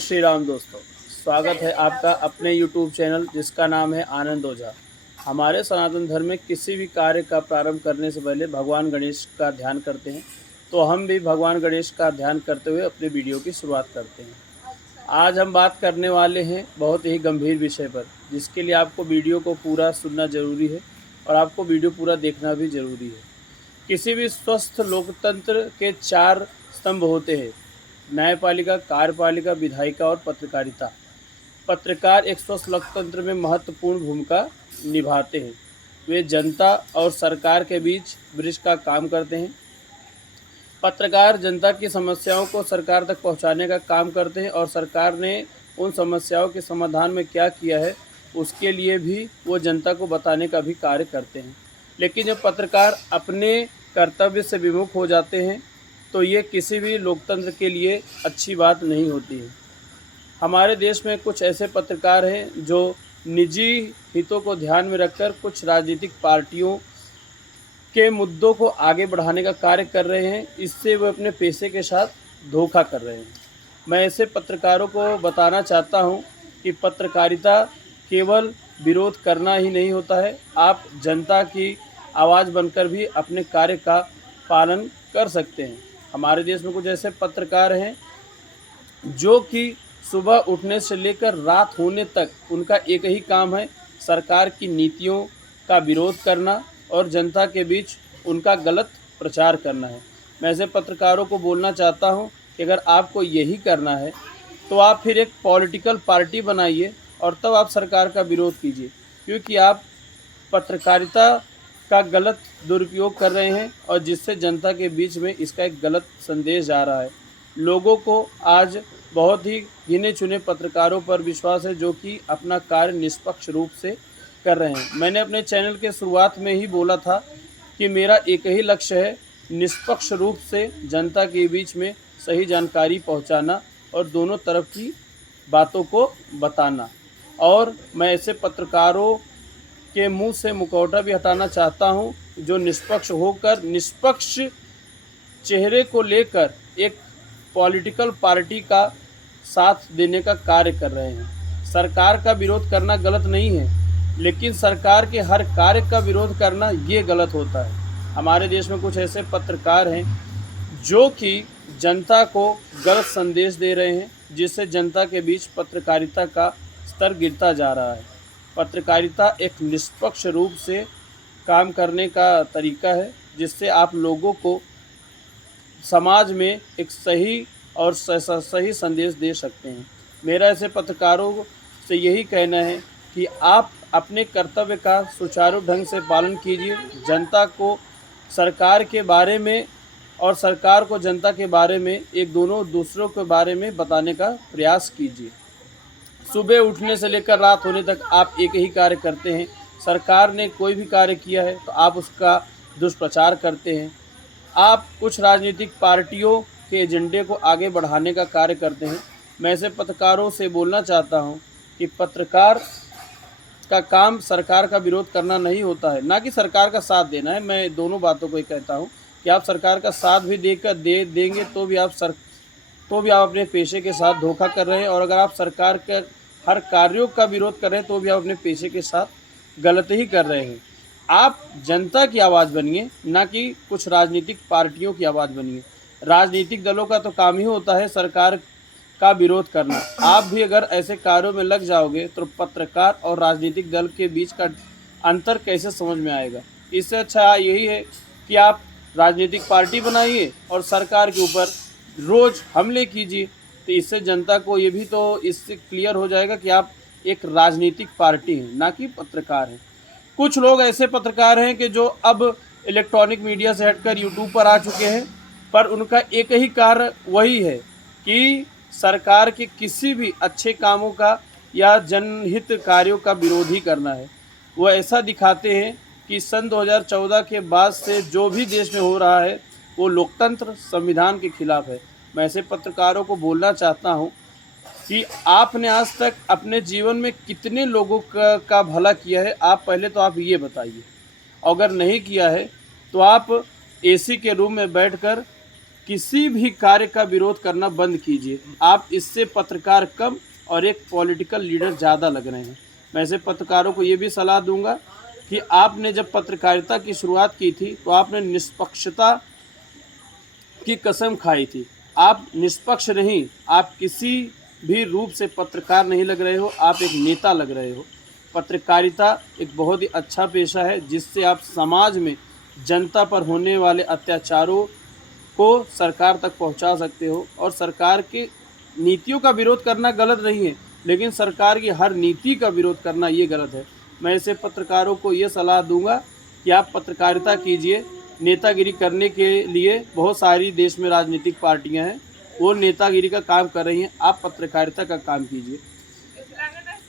श्री राम दोस्तों, स्वागत है आपका अपने YouTube चैनल जिसका नाम है आनंद ओझा। हमारे सनातन धर्म में किसी भी कार्य का प्रारंभ करने से पहले भगवान गणेश का ध्यान करते हैं, तो हम भी भगवान गणेश का ध्यान करते हुए अपने वीडियो की शुरुआत करते हैं। आज हम बात करने वाले हैं बहुत ही गंभीर विषय पर, जिसके लिए आपको वीडियो को पूरा सुनना ज़रूरी है और आपको वीडियो पूरा देखना भी ज़रूरी है। किसी भी स्वस्थ लोकतंत्र के 4 स्तंभ होते हैं: न्यायपालिका, कार्यपालिका, विधायिका और पत्रकारिता। पत्रकार एक स्वस्थ लोकतंत्र में महत्वपूर्ण भूमिका निभाते हैं। वे जनता और सरकार के बीच ब्रिज का काम करते हैं। पत्रकार जनता की समस्याओं को सरकार तक पहुंचाने का काम करते हैं और सरकार ने उन समस्याओं के समाधान में क्या किया है उसके लिए भी वो जनता को बताने का भी कार्य करते हैं। लेकिन जब पत्रकार अपने कर्तव्य से विमुख हो जाते हैं तो ये किसी भी लोकतंत्र के लिए अच्छी बात नहीं होती है। हमारे देश में कुछ ऐसे पत्रकार हैं जो निजी हितों को ध्यान में रखकर कुछ राजनीतिक पार्टियों के मुद्दों को आगे बढ़ाने का कार्य कर रहे हैं। इससे वे अपने पेशे के साथ धोखा कर रहे हैं। मैं ऐसे पत्रकारों को बताना चाहता हूं कि पत्रकारिता केवल विरोध करना ही नहीं होता है, आप जनता की आवाज़ बनकर भी अपने कार्य का पालन कर सकते हैं। हमारे देश में कुछ ऐसे पत्रकार हैं जो कि सुबह उठने से लेकर रात होने तक उनका एक ही काम है सरकार की नीतियों का विरोध करना और जनता के बीच उनका गलत प्रचार करना है। मैं ऐसे पत्रकारों को बोलना चाहता हूं कि अगर आपको यही करना है तो आप फिर एक पॉलिटिकल पार्टी बनाइए और तब आप सरकार का विरोध कीजिए, क्योंकि आप पत्रकारिता का गलत दुरुपयोग कर रहे हैं और जिससे जनता के बीच में इसका एक गलत संदेश जा रहा है। लोगों को आज बहुत ही गिने चुने पत्रकारों पर विश्वास है जो कि अपना कार्य निष्पक्ष रूप से कर रहे हैं। मैंने अपने चैनल के शुरुआत में ही बोला था कि मेरा एक ही लक्ष्य है, निष्पक्ष रूप से जनता के बीच में सही जानकारी पहुंचाना और दोनों तरफ की बातों को बताना। और मैं ऐसे पत्रकारों के मुंह से मुखौटा भी हटाना चाहता हूं जो निष्पक्ष होकर निष्पक्ष चेहरे को लेकर एक पॉलिटिकल पार्टी का साथ देने का कार्य कर रहे हैं। सरकार का विरोध करना गलत नहीं है, लेकिन सरकार के हर कार्य का विरोध करना ये गलत होता है। हमारे देश में कुछ ऐसे पत्रकार हैं जो कि जनता को गलत संदेश दे रहे हैं, जिससे जनता के बीच पत्रकारिता का स्तर गिरता जा रहा है। पत्रकारिता एक निष्पक्ष रूप से काम करने का तरीका है, जिससे आप लोगों को समाज में एक सही और सही संदेश दे सकते हैं। मेरा ऐसे पत्रकारों से यही कहना है कि आप अपने कर्तव्य का सुचारू ढंग से पालन कीजिए। जनता को सरकार के बारे में और सरकार को जनता के बारे में एक दोनों दूसरों के बारे में बताने का प्रयास कीजिए। सुबह उठने से लेकर रात होने तक आप एक ही कार्य करते हैं। सरकार ने कोई भी कार्य किया है तो आप उसका दुष्प्रचार करते हैं। आप कुछ राजनीतिक पार्टियों के एजेंडे को आगे बढ़ाने का कार्य करते हैं। मैं ऐसे पत्रकारों से बोलना चाहता हूं कि पत्रकार का काम सरकार का विरोध करना नहीं होता है, ना कि सरकार का साथ देना है। मैं दोनों बातों को ही कहता हूं कि आप सरकार का साथ भी देंगे तो भी आप अपने पेशे के साथ धोखा कर रहे हैं, और अगर आप सरकार के हर कार्यों का विरोध कर रहे हैं तो भी आप अपने पेशे के साथ गलत ही कर रहे हैं। आप जनता की आवाज़ बनिए, ना कि कुछ राजनीतिक पार्टियों की आवाज़ बनिए। राजनीतिक दलों का तो काम ही होता है सरकार का विरोध करना। आप भी अगर ऐसे कार्यों में लग जाओगे तो पत्रकार और राजनीतिक दल के बीच का अंतर कैसे समझ में आएगा। इससे अच्छा यही है कि आप राजनीतिक पार्टी बनाइए और सरकार के ऊपर रोज़ हमले कीजिए। तो इससे जनता को ये भी तो इससे क्लियर हो जाएगा कि आप एक राजनीतिक पार्टी हैं, ना कि पत्रकार हैं। कुछ लोग ऐसे पत्रकार हैं कि जो अब इलेक्ट्रॉनिक मीडिया से हटकर यूट्यूब पर आ चुके हैं, पर उनका एक ही कार्य वही है कि सरकार के किसी भी अच्छे कामों का या जनहित कार्यों का विरोध ही करना है। वो ऐसा दिखाते हैं कि सन 2014 के बाद से जो भी देश में हो रहा है वो लोकतंत्र संविधान के खिलाफ है। मैं ऐसे पत्रकारों को बोलना चाहता हूं कि आपने आज तक अपने जीवन में कितने लोगों का भला किया है, आप पहले तो आप ये बताइए। अगर नहीं किया है तो आप एसी के रूम में बैठकर किसी भी कार्य का विरोध करना बंद कीजिए। आप इससे पत्रकार कम और एक पॉलिटिकल लीडर ज़्यादा लग रहे हैं। मैं ऐसे पत्रकारों को ये भी सलाह दूंगा कि आपने जब पत्रकारिता की शुरुआत की थी तो आपने निष्पक्षता की कसम खाई थी। आप निष्पक्ष नहीं, आप किसी भी रूप से पत्रकार नहीं लग रहे हो, आप एक नेता लग रहे हो। पत्रकारिता एक बहुत ही अच्छा पेशा है जिससे आप समाज में जनता पर होने वाले अत्याचारों को सरकार तक पहुंचा सकते हो। और सरकार के नीतियों का विरोध करना गलत नहीं है, लेकिन सरकार की हर नीति का विरोध करना ये गलत है। मैं ऐसे पत्रकारों को ये सलाह दूंगा कि आप पत्रकारिता कीजिए। नेतागिरी करने के लिए बहुत सारी देश में राजनीतिक पार्टियां हैं, वो नेतागिरी का काम कर रही हैं, आप पत्रकारिता का काम कीजिए।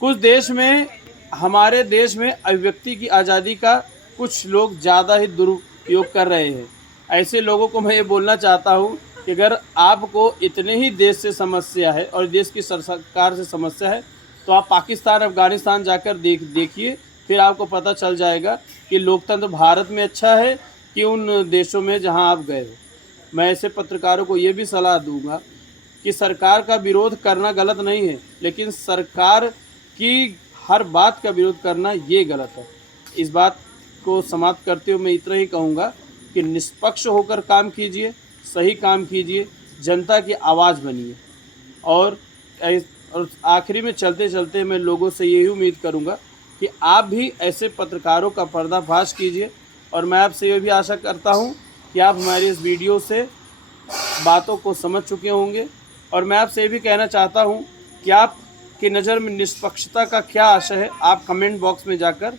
कुछ देश में, हमारे देश में अभिव्यक्ति की आज़ादी का कुछ लोग ज़्यादा ही दुरुपयोग कर रहे हैं। ऐसे लोगों को मैं ये बोलना चाहता हूँ कि अगर आपको इतने ही देश से समस्या है और देश की सरकार से समस्या है तो आप पाकिस्तान, अफ़गानिस्तान जाकर देखिए, फिर आपको पता चल जाएगा कि लोकतंत्र भारत में अच्छा है कि उन देशों में जहां आप गए हो। मैं ऐसे पत्रकारों को ये भी सलाह दूंगा कि सरकार का विरोध करना गलत नहीं है, लेकिन सरकार की हर बात का विरोध करना ये गलत है। इस बात को समाप्त करते हुए मैं इतना ही कहूँगा कि निष्पक्ष होकर काम कीजिए, सही काम कीजिए, जनता की आवाज़ बनिए। और आखिरी में चलते चलते मैं लोगों से यही उम्मीद करूँगा कि आप भी ऐसे पत्रकारों का पर्दाफाश कीजिए। और मैं आपसे ये भी आशा करता हूँ कि आप हमारी इस वीडियो से बातों को समझ चुके होंगे। और मैं आपसे ये भी कहना चाहता हूँ कि आपकी नज़र में निष्पक्षता का क्या आशय है, आप कमेंट बॉक्स में जाकर